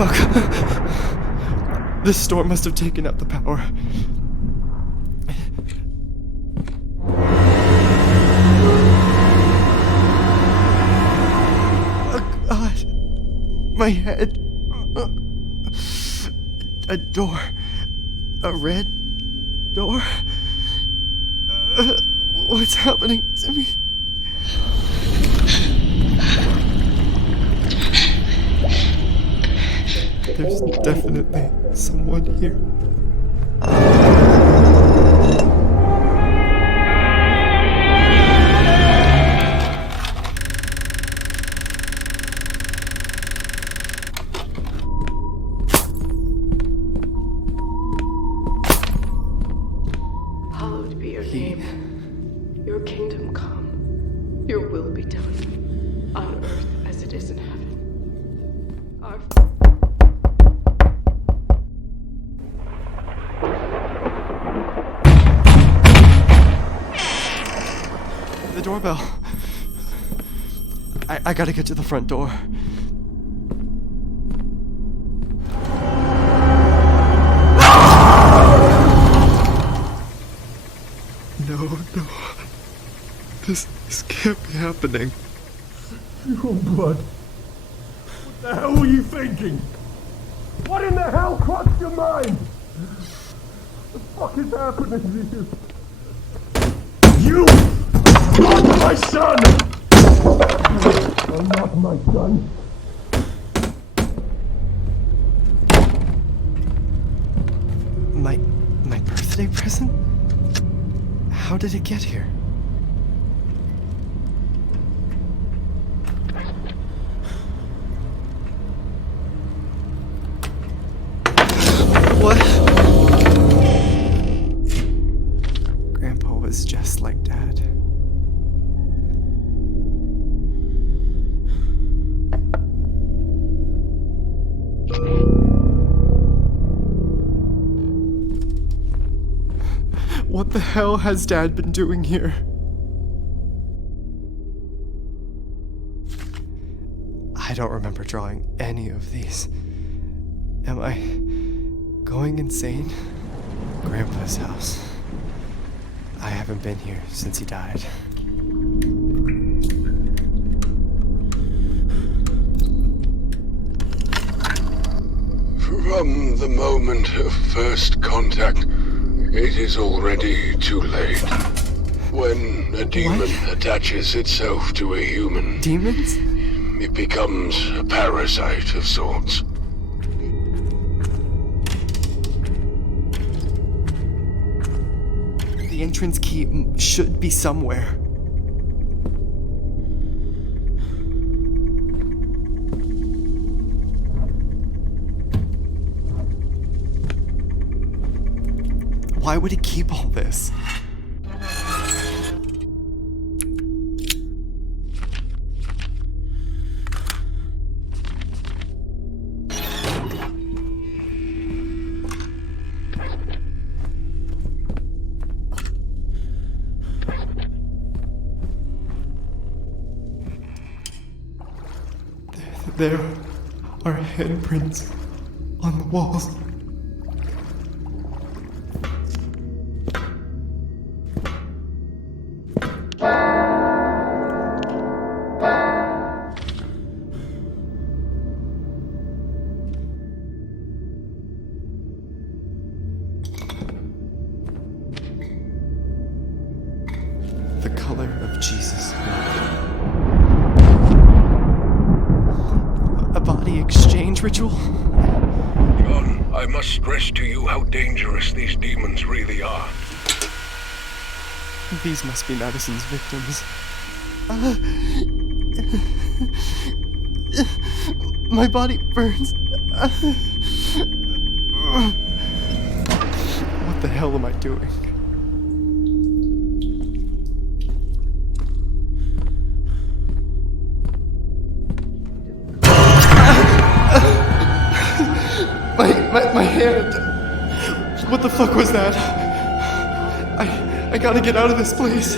Fuck. This storm must have taken out the power. Oh God. My head. A door. A red door. What's happening to me? There's definitely someone here. Hallowed be your name. Your kingdom come. Your will be done, on earth as it is in heaven. Our The doorbell. I gotta get to the front door. No. This can't be happening. Your blood. What the hell were you thinking? What in the hell crossed your mind? What the fuck is happening to you? You are my son! You're not my son. My birthday present? How did it get here? What? Grandpa was just like Dad. What the hell has Dad been doing here? I don't remember drawing any of these. Am I going insane? Grandpa's house. I haven't been here since he died. From the moment of first contact, it is already too late. When a demon attaches itself to a human, Demons? it becomes a parasite of sorts. The entrance key should be somewhere. Why would he keep all this? There are handprints on the walls. The color of Jesus' blood. A body exchange ritual? John, I must stress to you how dangerous these demons really are. These must be MADiSON's victims. My body burns. What the hell am I doing? My hand. What the fuck was that? I gotta get out of this place.